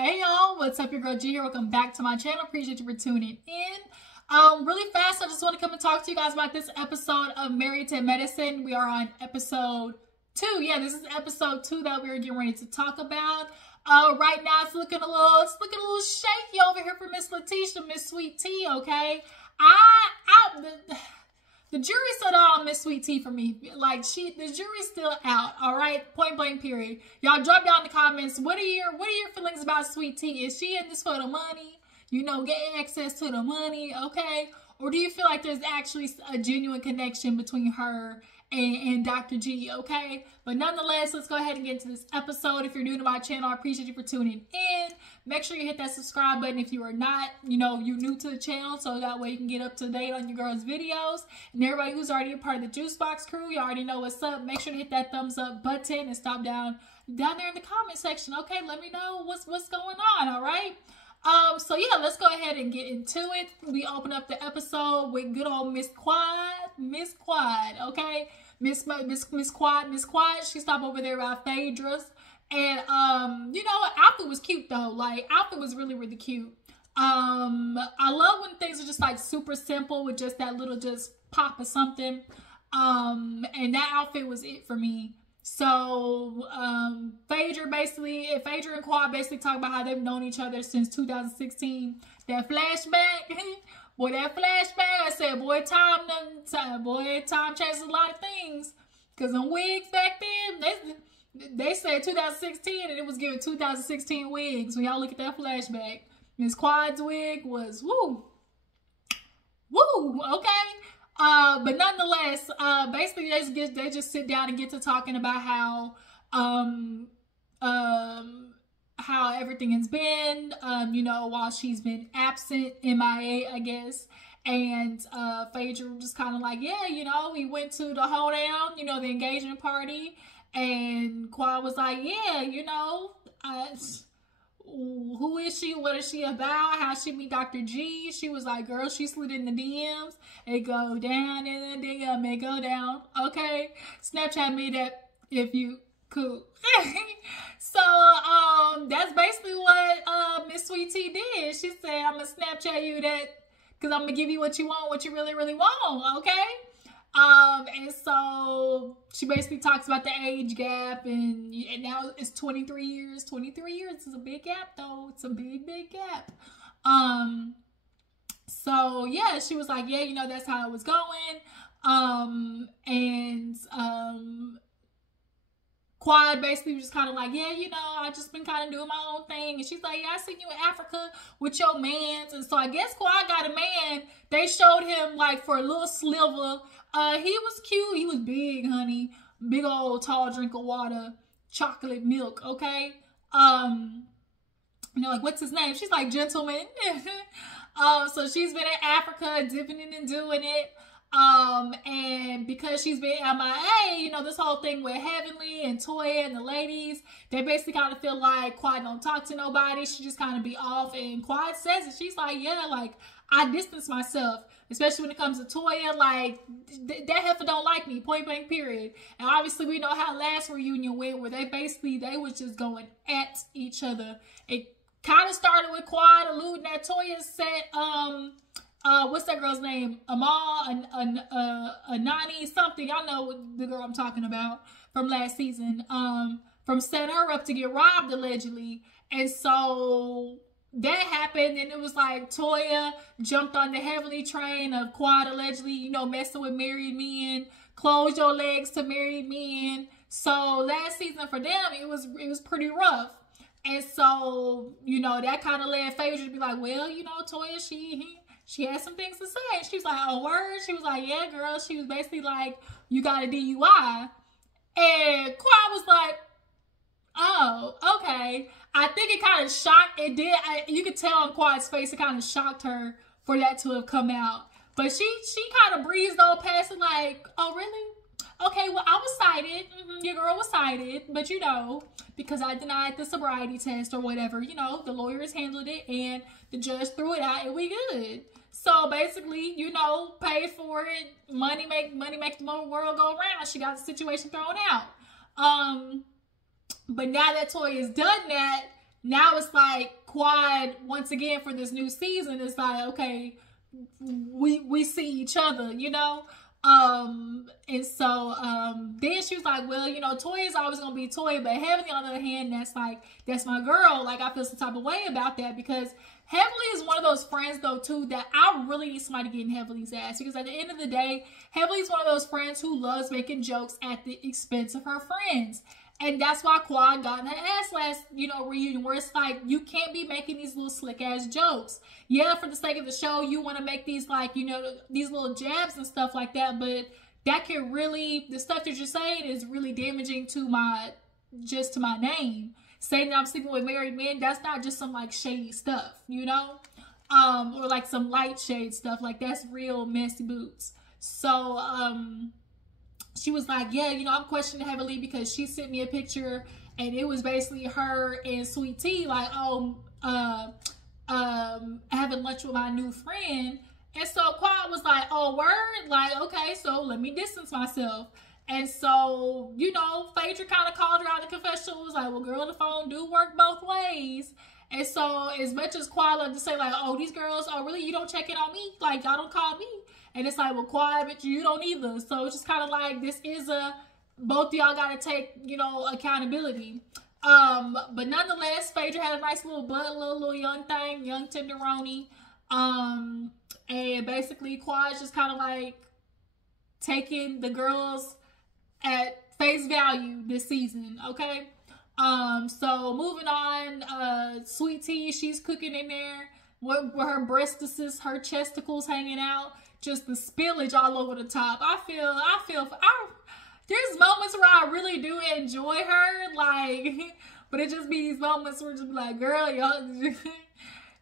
Hey y'all, what's up? Your girl G here. Welcome back to my channel. Appreciate you for tuning in. Really fast, I just want to come and talk to you guys about this episode of Married to Medicine. We are on episode 2. Yeah, this is episode 2 that we're getting ready to talk about. Right now it's looking a little shaky over here for Miss Letitia, Miss Sweet Tea. Okay, the jury's still out on Miss Sweet Tea for me. Like the jury's still out. All right, point blank period. Y'all drop down in the comments. What are your feelings about Sweet Tea? Is she in this for the money? You know, getting access to the money, okay? Or do you feel like there's actually a genuine connection between her and Dr. G, okay? But nonetheless, let's go ahead and get into this episode. If you're new to my channel, I appreciate you for tuning in. Make sure you hit that subscribe button if you are not, you're new to the channel, so that way you can get up to date on your girl's videos. And everybody who's already a part of the Juice Box crew, you already know what's up. Make sure to hit that thumbs up button and stop down there in the comment section, okay? Let me know what's going on, all right? So yeah, let's go ahead and get into it. We open up the episode with good old Miss Quad, okay? Miss Quad, she stopped over there by Phaedra's. And, outfit was cute though. Like, outfit was really, really cute. I love when things are just like super simple with just that little just pop of something. And that outfit was it for me. So, Phaedra and Quad basically talk about how they've known each other since 2016. That flashback, boy, I said, boy, time changes a lot of things. Cause on wigs back then, they said 2016 and it was giving 2016 wigs. When y'all look at that flashback, Miss Quad's wig was woo, okay. But nonetheless, basically they just sit down and get to talking about how everything has been, while she's been absent, MIA, I guess. And Phaedra just kind of like, yeah, we went to the hoedown, the engagement party. And Quad was like, yeah, who is she? What is she about? How she meet Dr. G? She was like, girl, she slid in the DMs. It go down in the DM. It go down. Okay. Snapchat me that if you could. So, that's basically what Miss Sweet Tea did. She said, I'm going to Snapchat you that because I'm going to give you what you want, what you really, really want. Okay. And so she basically talks about the age gap and now it's 23 years. 23 years is a big gap though. It's a big, big gap. So yeah, she was like, yeah, that's how it was going. Quad basically was just kind of like, yeah, I just been kind of doing my own thing. And she's like, yeah, I seen you in Africa with your mans. And so I guess Quad got a man. They showed him like for a little sliver. He was cute. He was big, honey. Big old tall drink of water, chocolate milk, okay? Like, what's his name? She's like, gentleman. So she's been in Africa, dipping in and doing it. And because she's been MIA, this whole thing with Heavenly and Toya and the ladies, they basically kind of feel like Quad don't talk to nobody. She just kind of be off. And Quad says it. She's like, yeah, like, I distance myself, especially when it comes to Toya. Like, that heifer don't like me, point blank period. And obviously we know how last reunion went, where they was just going at each other. It kind of started with Quad alluding that Toya said, what's that girl's name? Amal, Anani, something. Y'all know the girl I'm talking about from last season. From setting her up to get robbed, allegedly. And so that happened, and it was like Toya jumped on the Heavenly train of Quad allegedly, messing with married men. Close your legs to married men. So last season for them, it was pretty rough. And so, that kind of led Phaedra to be like, well, Toya, she had some things to say. She was like, oh, word? She was like, yeah, girl. She was basically like, you got a DUI. And Quad was like, oh, okay. I think it kind of shocked. It did. You could tell on Quad's face, it kind of shocked her for that to have come out. But she kind of breezed on past it like, oh, really? Okay, well, I was cited. Your girl was cited. But, because I denied the sobriety test or whatever, the lawyers handled it and the judge threw it out and we good. So basically, pay for it. Money make the world go around. She got the situation thrown out. But now that Toya's done that, now it's like Quad once again for this new season. It's like, okay, we see each other, you know. And so then she was like, well, you know, Toya's always gonna be Toya, but Heavenly on the other hand, that's my girl. Like, I feel some type of way about that, because Heavenly is one of those friends though too that I really need somebody getting Heavenly's ass, because at the end of the day, Heavenly's one of those friends who loves making jokes at the expense of her friends. And that's why Quad got in her ass last, you know, reunion, where it's like, you can't be making these little slick ass jokes. Yeah, for the sake of the show, you want to make these, like, you know, these little jabs and stuff like that, but that can really, the stuff that you're saying is really damaging to my name. Saying that I'm sleeping with married men, that's not just some, like, shady stuff, you know? Or, like, some light shade stuff. Like, that's real messy boots. So, she was like, yeah, you know, I'm questioning Heavenly because she sent me a picture and it was basically her and Sweet Tea, like, having lunch with my new friend. And so Quad was like, oh, word? Like, okay, so let me distance myself. And so, you know, Phaedra kind of called her out in the confessional, was like, well, girl, the phone do work both ways. And so, as much as Quad loved to say, like, oh, these girls, oh, really, you don't check in on me? Like, y'all don't call me? And it's like, well, Quad, but you don't either. So, it's just kind of like, this is both y'all got to take, you know, accountability. But nonetheless, Phaedra had a nice little butt, little young thing, young tenderoni. And basically, Quad's just kind of like taking the girls at face value this season, okay? So moving on, Sweet Tea, she's cooking in there with her breastises, her chesticles hanging out, just the spillage all over the top. I feel, there's moments where I really do enjoy her, like, but it just be these moments where just be like, girl, y'all,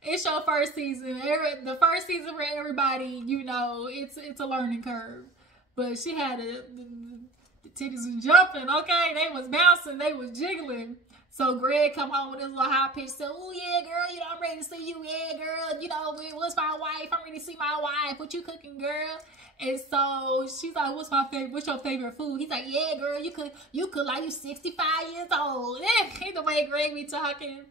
it's your first season. The first season for everybody, you know, it's a learning curve. But she had the titties was jumping, okay? They was bouncing, they was jiggling. So Greg come home with his little high pitch, said, oh yeah, girl, you know, I'm ready to see you, yeah, girl, you know, what's my wife? I'm ready to see my wife. What you cooking, girl? And so she's like, what's your favorite food? He's like, yeah, girl, you cook like you 65 years old. The way Greg be talking.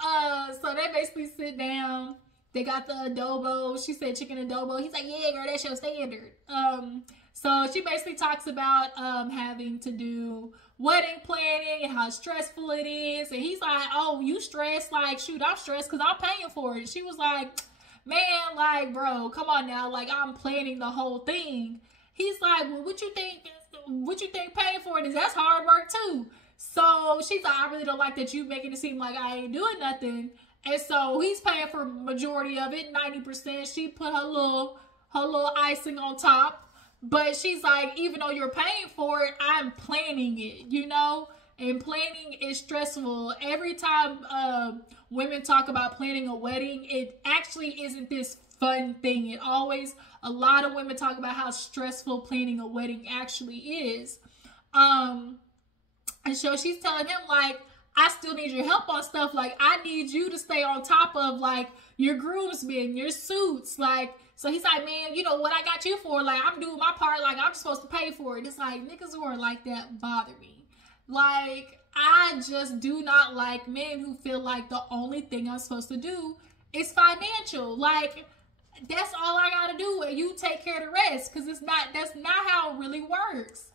So they basically sit down. They got the adobo. She said chicken adobo. He's like, yeah, girl, that's your standard. So she basically talks about having to do wedding planning and how stressful it is. And he's like, oh, you stressed? Like, shoot, I'm stressed because I'm paying for it. She was like, man, like, bro, come on now. Like, I'm planning the whole thing. He's like, well, what you think paying for it is? That's hard work too. So she's like, I really don't like that you making it seem like I ain't doing nothing. And so he's paying for majority of it, 90%. She put her little icing on top. But she's like, even though you're paying for it, I'm planning it, you know? And planning is stressful. Every time women talk about planning a wedding, it actually isn't this fun thing. A lot of women talk about how stressful planning a wedding actually is. And so she's telling him, like, I still need your help on stuff. Like, I need you to stay on top of, like, your groomsmen, your suits. Like, so he's like, man, you know what I got you for? Like, I'm doing my part. Like, I'm supposed to pay for it. It's like, niggas who are like that bother me. Like, I just do not like men who feel like the only thing I'm supposed to do is financial. Like, that's all I gotta do, and you take care of the rest. Because that's not how it really works.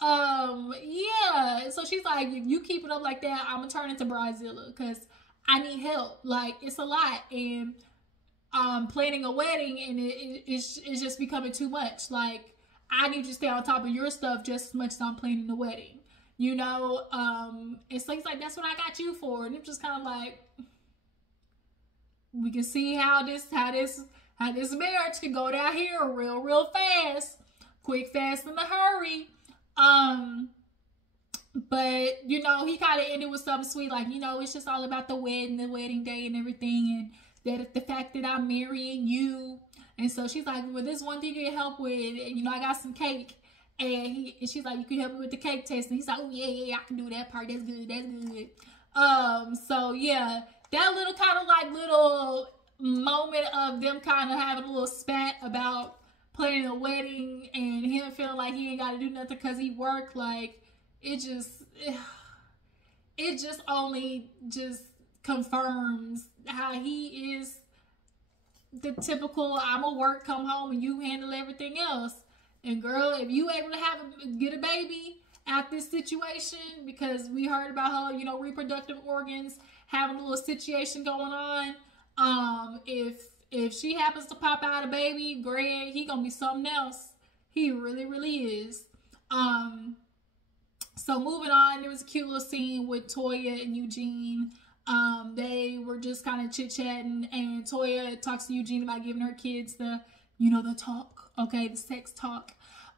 Yeah. So she's like, if you keep it up like that, I'm gonna turn into Bridezilla because I need help. Like, it's a lot, and planning a wedding, and it's just becoming too much. Like, I need you to stay on top of your stuff just as much as I'm planning the wedding, you know. And so he's like, that's what I got you for. And it's just kind of like, we can see how this marriage can go down here real fast, quick, fast, in a hurry. But you know, he kind of ended with something sweet, like, you know, it's just all about the wedding day and everything, and that the fact that I'm marrying you. And so she's like, well, this one thing you can help with, and you know, I got some cake. And she's like, you can help me with the cake taste. And he's like, oh yeah, I can do that part. That's good. So yeah, that little kind of like little moment of them kind of having a little spat about planning a wedding and him feeling like he ain't got to do nothing because he worked, like, it just, it just only just confirms how he is the typical, I'm gonna work, come home, and you handle everything else. And girl, if you able to get a baby out this situation, because we heard about her, you know, reproductive organs having a little situation going on. If she happens to pop out a baby, Greg, he gonna be something else. He really, really is. So moving on, there was a cute little scene with Toya and Eugene. They were just kind of chit-chatting, and Toya talks to Eugene about giving her kids the, you know, the talk, okay, the sex talk.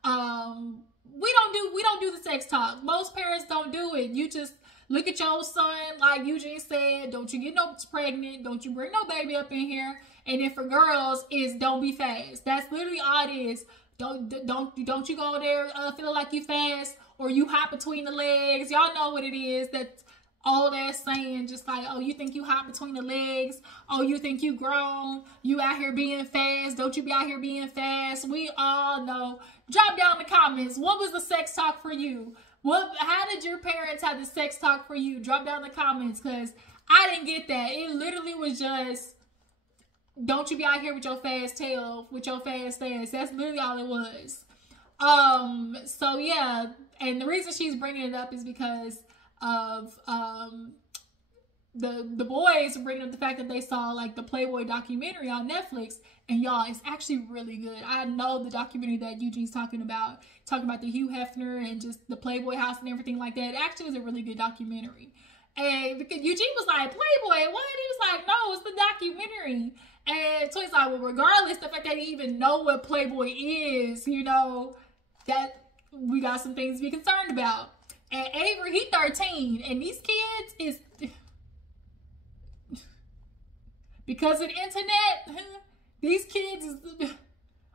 We don't do the sex talk. Most parents don't do it. You just look at your son, like Eugene said, don't you get no pregnant, don't you bring no baby up in here. And then for girls, is don't be fast. That's literally all it is. Don't you go there feeling like you fast, or you hop between the legs. Y'all know what it is. That's all that saying, just like, oh, you think you hop between the legs? Oh, you think you grown? You out here being fast? Don't you be out here being fast? We all know. Drop down in the comments. What was the sex talk for you? How did your parents have the sex talk for you? Drop down in the comments, because I didn't get that. It literally was just, don't you be out here with your fast tail, with your fast ass. That's literally all it was. So yeah, and the reason she's bringing it up is because of the boys bringing up the fact that they saw like the Playboy documentary on Netflix, and y'all, it's actually really good. I know the documentary that Eugene's talking about the Hugh Hefner and just the Playboy house and everything like that. It actually was a really good documentary. And because Eugene was like, Playboy, what? He was like, no, it's the documentary. And so he's like, well, regardless, the fact that you even know what Playboy is, you know, that we got some things to be concerned about. And Avery, he 13, and these kids is, because of the internet, these kids is,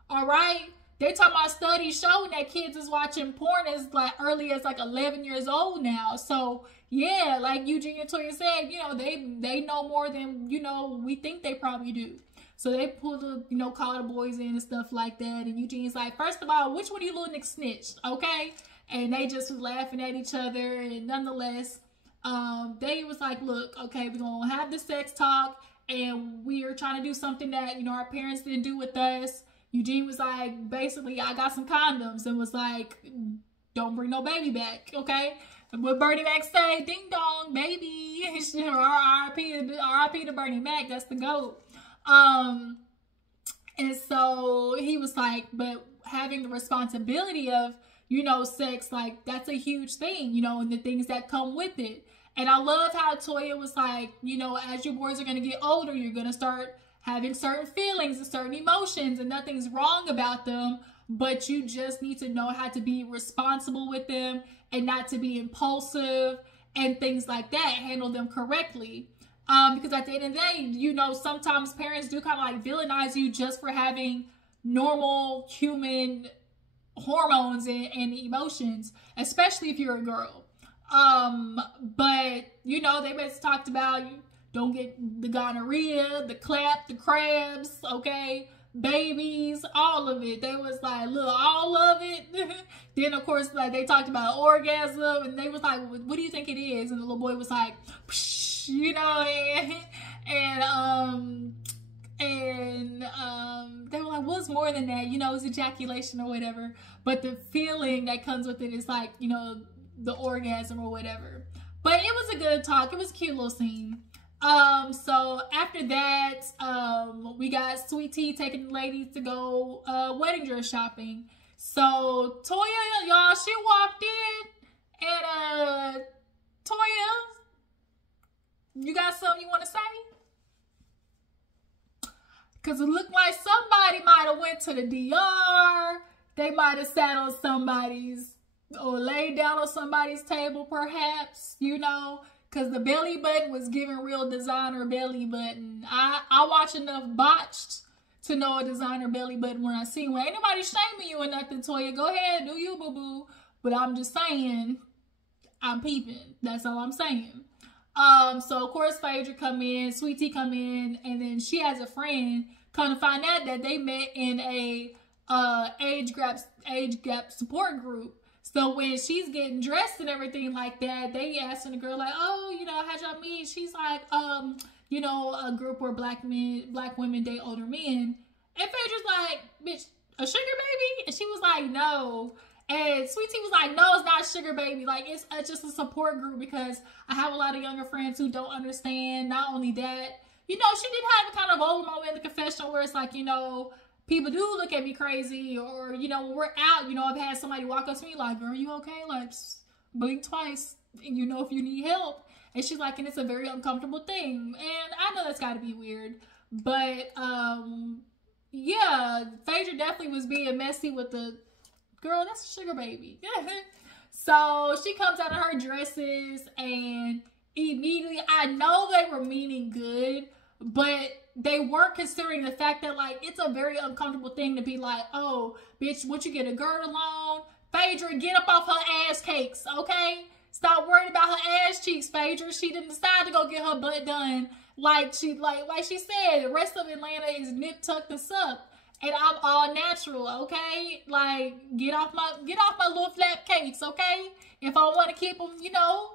all right, they talking about studies showing that kids is watching porn as like early as like 11 years old now. So yeah, like Eugene and Toya said, you know, they know more than, you know, we think they probably do. So they pull the, you know, call the boys in and stuff like that. And Eugene's like, first of all, which one of you little niggas snitched, okay? And they just was laughing at each other. And nonetheless, they was like, look, okay, we're going to have the sex talk. And we are trying to do something that, you know, our parents didn't do with us. Eugene was like, basically, I got some condoms. And was like, don't bring no baby back, okay? And what Bernie Mac say? Ding dong, baby. R.I.P. to Bernie Mac. That's the GOAT. And so he was like, but having the responsibility of, you know, sex, like, that's a huge thing, you know, and the things that come with it. And I love how Toya was like, you know, as your boys are going to get older, you're going to start having certain feelings and certain emotions, and nothing's wrong about them, but you just need to know how to be responsible with them and not to be impulsive and things like that, handle them correctly. Because at the end of the day, you know, sometimes parents do kind of like villainize you just for having normal human hormones and emotions, especially if you're a girl. But, you know, they basically talked about you don't get the gonorrhea, the clap, the crabs, okay, babies, all of it. They was like, look, all of it. Then, of course, like they talked about orgasm, and they was like, what do you think it is? And the little boy was like, psh, you know, and they were like, what's more than that? You know, it's ejaculation or whatever. But the feeling that comes with it is like, you know, the orgasm or whatever. But it was a good talk. It was a cute little scene. So after that, we got Sweet Tea taking the ladies to go wedding dress shopping. So Toya, y'all, she walked in, and Toya, you got something you want to say? Because it looked like somebody might have went to the DR. They might have sat on somebody's, or laid down on somebody's table, perhaps, you know, because the belly button was giving real designer belly button. I watch enough Botched to know a designer belly button when I see one. Ain't nobody shaming you or nothing, Toya. Go ahead, do you, boo-boo. But I'm just saying, I'm peeping. That's all I'm saying. So of course Phaedra come in, Sweet Tea come in, and then she has a friend. Come to find out that they met in a age gap support group. So when she's getting dressed and everything like that, they asking the girl like, oh, you know, how'd y'all meet? She's like, you know, a group where black women date older men. And Phaedra's like, bitch, a sugar baby? And she was like, no. And Sweet Tea was like, no, it's not sugar baby. Like, it's just a support group because I have a lot of younger friends who don't understand. Not only that, you know, she did have a kind of old moment in the confessional where it's like, you know, people do look at me crazy, or, you know, when we're out, you know, I've had somebody walk up to me like, are you okay? Like, blink twice, and you know if you need help. And she's like, and it's a very uncomfortable thing. And I know that's got to be weird. But, yeah, Phaedra definitely was being messy with the girl. That's a sugar baby. So she comes out of her dresses, and immediately, I know they were meaning good, but they weren't considering the fact that, like, it's a very uncomfortable thing to be like, oh, bitch, would you get a girdle on? Phaedra, get up off her ass cakes, okay? Stop worrying about her ass cheeks, Phaedra. She didn't decide to go get her butt done. Like she said, the rest of Atlanta is nip, tucked, and sucked. And I'm all natural, okay? Like, get off my little flat cakes, okay? If I want to keep them, you know,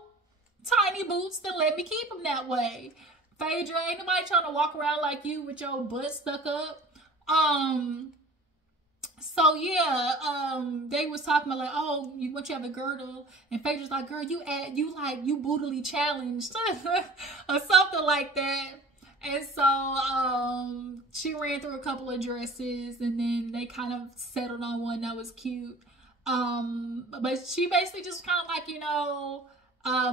tiny boots, then let me keep them that way. Phaedra, ain't nobody trying to walk around like you with your butt stuck up. So yeah, they was talking about like, oh, you have a girdle, and Phaedra's like, girl, you bootily challenged, or something like that. And so she ran through a couple of dresses, and then they kind of settled on one that was cute. But she basically just kind of like, you know,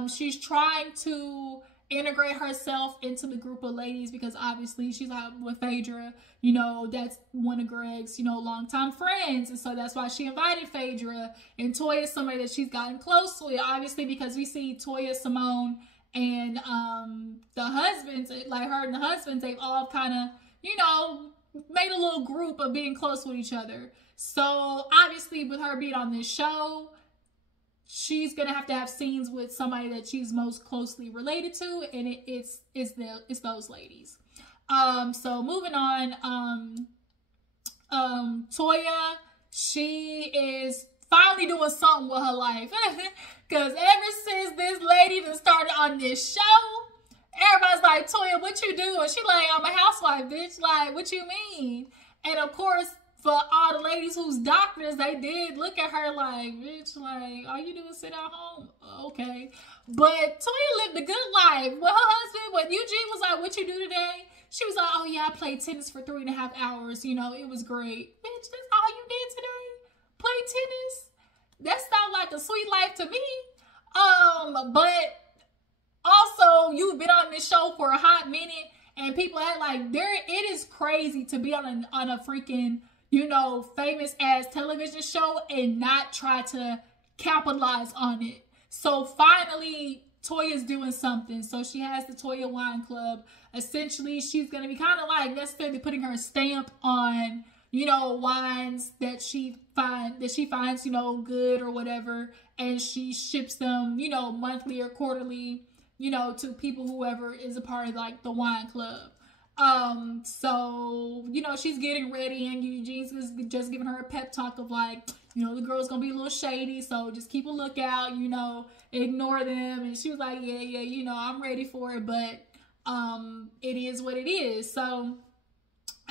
she's trying to integrate herself into the group of ladies because obviously she's out with Phaedra, you know, that's one of Greg's, you know, longtime friends. And so that's why she invited Phaedra. And Toya is somebody that she's gotten close with, obviously, because we see Toya, Simone, and the husbands, like her and the husbands, they've all kind of, you know, made a little group of being close with each other. So obviously with her being on this show, she's gonna have to have scenes with somebody that she's most closely related to, and it's those ladies. So moving on, Toya, she is finally doing something with her life. Because ever since this lady that started on this show, everybody's like, Toya, what you do? And she like, I'm a housewife, bitch. Like, what you mean? And of course, for all the ladies who's doctors, they did look at her like, bitch, like, all you do is sit at home. Okay. But Toya lived a good life. With her husband, when Eugene was like, what you do today? She was like, oh yeah, I played tennis for 3.5 hours. You know, it was great. Bitch, that's all you did today? Play tennis? That sounds like a sweet life to me. But also, you've been on this show for a hot minute, and people act like it is crazy to be on a freaking, you know, famous ass television show and not try to capitalize on it. So finally, Toya's doing something. So she has the Toya Wine Club. Essentially, she's going to be kind of like necessarily putting her stamp on, you know, wines that she finds, you know, good or whatever. And she ships them, you know, monthly or quarterly, you know, to people, whoever is a part of like the wine club. So, you know, she's getting ready, and Eugene's just giving her a pep talk of like, you know, the girl's gonna be a little shady, so just keep a lookout, you know, ignore them. And she was like, yeah, you know, I'm ready for it, but it is what it is. So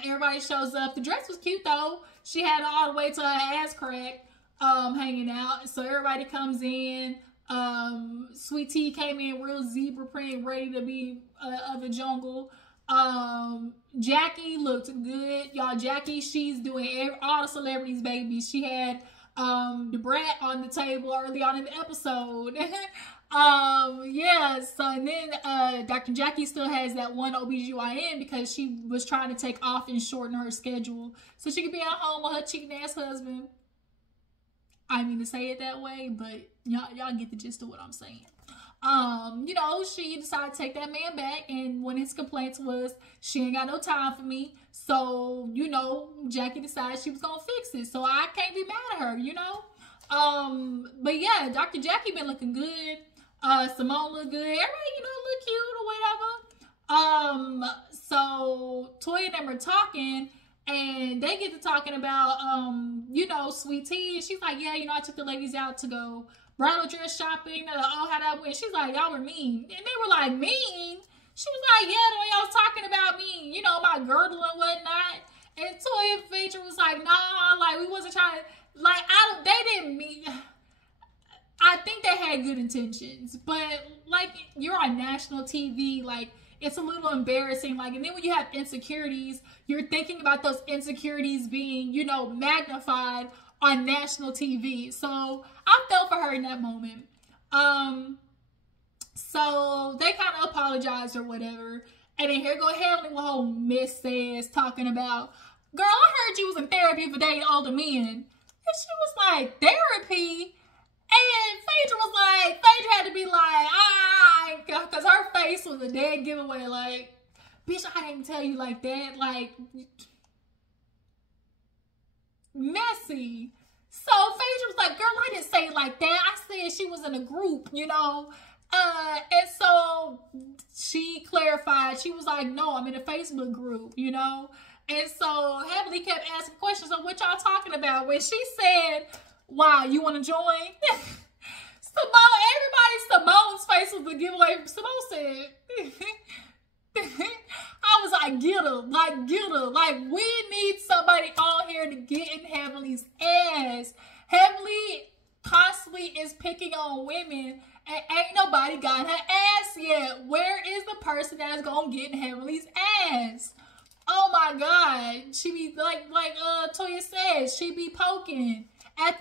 everybody shows up. The dress was cute though. She had it all the way to her ass crack, hanging out. So everybody comes in. Sweet Tea came in real zebra print, ready to be of the jungle. Jackie looked good, y'all. Jackie, she's doing all the celebrities' babies. She had DaBrat on the table early on in the episode. Yeah, so and then Dr. Jackie still has that one OBGYN because she was trying to take off and shorten her schedule so she could be at home with her cheating ass husband. I mean to say it that way, but y'all get the gist of what I'm saying. You know, she decided to take that man back, and one of his complaints was, she ain't got no time for me. So, you know, Jackie decided she was gonna fix it. So I can't be mad at her, you know. But yeah, Dr. Jackie been looking good. Simone look good. Everybody, you know, look cute or whatever. So Toya and them are talking, And they get to talking about, you know, Sweet Tea. She's like, yeah, you know, I took the ladies out to go bridal dress shopping. They're like, oh, how that went? She's like, y'all were mean. And they were like, mean? She was like, yeah, the way y'all was talking about me, you know, my girdle and whatnot. And Toya and Phaedra was like, nah, like, we wasn't trying to, like, they didn't mean, I think they had good intentions. But, like, you're on national TV, like, it's a little embarrassing. Like, and then when you have insecurities, you're thinking about those insecurities being, you know, magnified on national TV. So I felt for her in that moment. So they kind of apologized or whatever. And then here go Heavenly with whole Miss says talking about, girl, I heard you was in therapy for dating older men. And she was like, therapy? And Phaedra was like, Phaedra had to be like, because her face was a dead giveaway. Like, bitch, I didn't tell you like that. Like, messy. So Phaedra was like, girl, I didn't say it like that. I said she was in a group, you know. And so she clarified. She was like, no, I'm in a Facebook group, you know. And so Heavenly kept asking questions on what y'all talking about. When she said, wow, you want to join? Simone's face was the giveaway. Simone said, I was like, get her. Like, we need somebody on here to get in Heavenly's ass. Heavenly constantly is picking on women, and ain't nobody got her ass yet. Where is the person that's gonna get in Heavenly's ass? Oh my God. She be like Toya said, she be poking.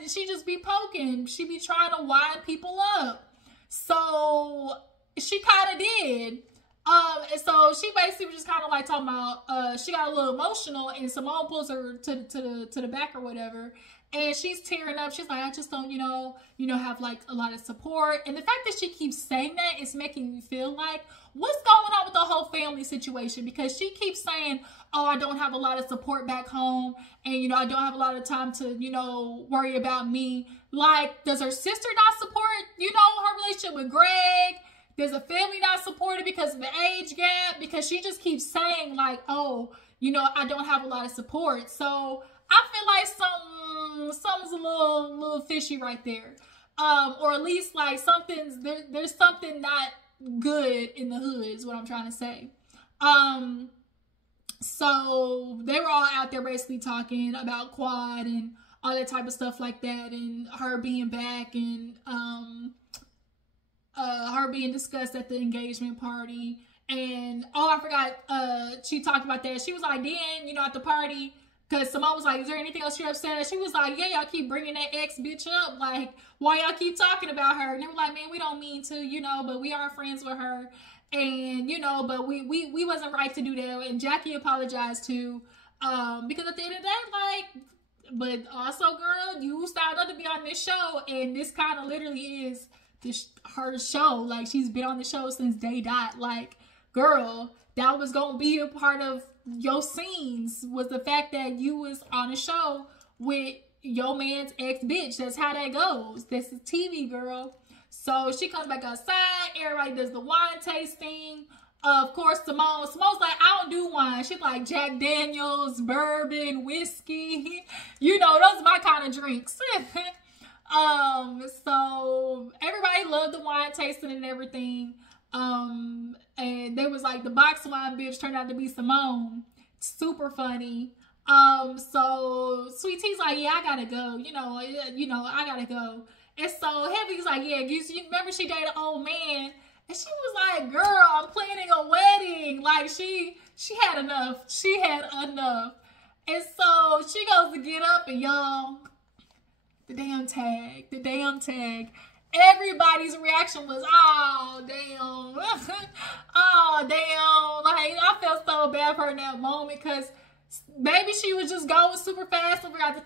She just be poking. She be trying to wind people up. So she kind of did. And so she basically was just kind of like talking about, she got a little emotional, and Simone pulls her to the back or whatever. And she's tearing up. She's like, I just don't, you know, have like a lot of support. And the fact that she keeps saying that is making me feel like, what's going on with the whole family situation? Because she keeps saying, oh, I don't have a lot of support back home. And, you know, I don't have a lot of time to, you know, worry about me. Like, does her sister not support, you know, her relationship with Greg? Does the family not support it because of the age gap? Because she just keeps saying like, oh, you know, I don't have a lot of support. So I feel like something's a little fishy right there. Or at least like there's something not good in the hood is what I'm trying to say. So they were all out there basically talking about Quad and all that type of stuff like that, and her being back, and her being discussed at the engagement party. And oh, I forgot, she talked about that. She was like, then, you know, at the party, because Simone was like, is there anything else you're upset at? She was like, yeah, y'all keep bringing that ex bitch up. Like, why y'all keep talking about her? And they were like, man, we don't mean to, you know, but we are friends with her. And, you know, but we wasn't right to do that. And Jackie apologized too. Because at the end of the day, like, but also, girl, you signed up to be on this show. And this kind of literally is her show. Like, she's been on the show since day dot. Like, girl, that was going to be a part of your scenes, was the fact that you was on a show with your man's ex-bitch. That's how that goes. This is TV, girl. So she comes back outside. Everybody does the wine tasting. Of course, Simone's like, I don't do wine. She's like Jack Daniels, bourbon, whiskey. You know, those are my kind of drinks. So everybody loved the wine tasting and everything. And they was like, the box wine bitch turned out to be Simone. Super funny. So Sweet Tea's like, yeah, I gotta go. You know, I gotta go. And so Heavy's like, yeah, you remember she dated an old man? And she was like, girl, I'm planning a wedding. Like, she had enough. She had enough. And so she goes to get up, and y'all, the damn tag. Everybody's reaction was, oh, damn. Oh, damn. Like, I felt so bad for her in that moment, because maybe she was just going super fast and forgot to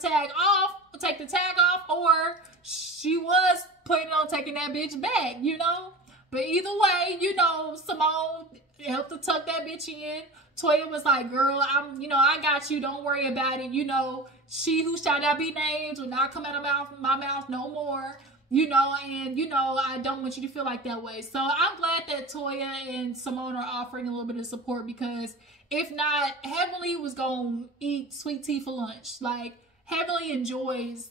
take the tag off, or she was planning on taking that bitch back, you know? But either way, you know, Simone helped to tuck that bitch in. Toya was like, girl, I got you. Don't worry about it. You know, she who shall not be named will not come out of my mouth no more. you know, and you know, I don't want you to feel like that way. So I'm glad that Toya and Simone are offering a little bit of support, because if not, Heavenly was gonna eat sweet tea for lunch. Like, Heavenly enjoys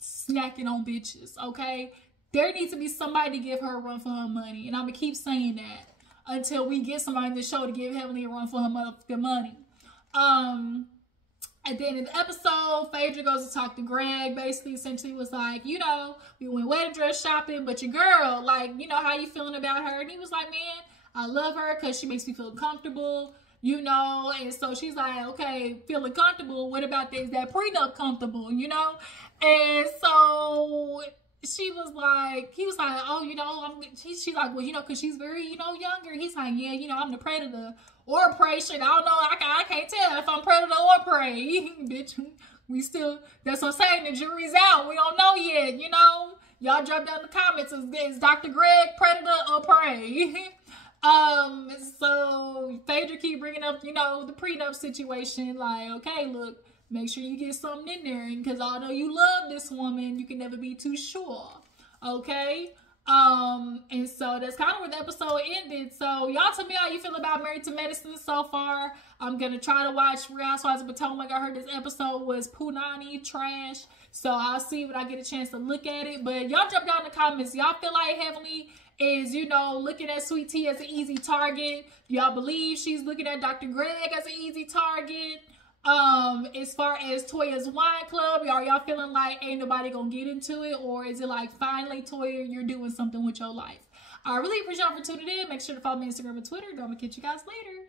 snacking on bitches, okay? There needs to be somebody to give her a run for her money, and I'm gonna keep saying that until we get somebody in the show to give Heavenly a run for her motherfucking money. And then in the episode, Phaedra goes to talk to Greg, basically, essentially was like, you know, we went wedding dress shopping, but your girl, like, you know, how you feeling about her? And he was like, man, I love her because she makes me feel comfortable, you know? And so she's like, okay, feeling comfortable, what about this, that prenup comfortable, you know? And so she was like, he was like, oh, you know, she's like, well, you know, because she's very, you know, younger. He's like, yeah, you know, I'm the predator or prey. Shit, I don't know. I can't tell if I'm predator or prey. Bitch, we still, that's what I'm saying. The jury's out. We don't know yet, you know. Y'all drop down in the comments. Is Dr. Greg predator or prey? So Phaedra keep bringing up, you know, the prenup situation. Like, okay, look, make sure you get something in there, because although you love this woman, you can never be too sure. Okay? And so that's kind of where the episode ended. So y'all tell me how you feel about Married to Medicine so far. I'm gonna try to watch Real Housewives of Potomac. I heard this episode was punani trash, so I'll see when I get a chance to look at it. But y'all drop down in the comments. Y'all feel like Heavenly is, you know, looking at Sweet Tea as an easy target? Do y'all believe she's looking at Dr. Greg as an easy target? As far as Toya's wine club, y'all feeling like ain't nobody gonna get into it, or is it like, finally, Toya, you're doing something with your life? I really appreciate y'all for tuning in. Make sure to follow me on Instagram and Twitter. I'm gonna catch you guys later.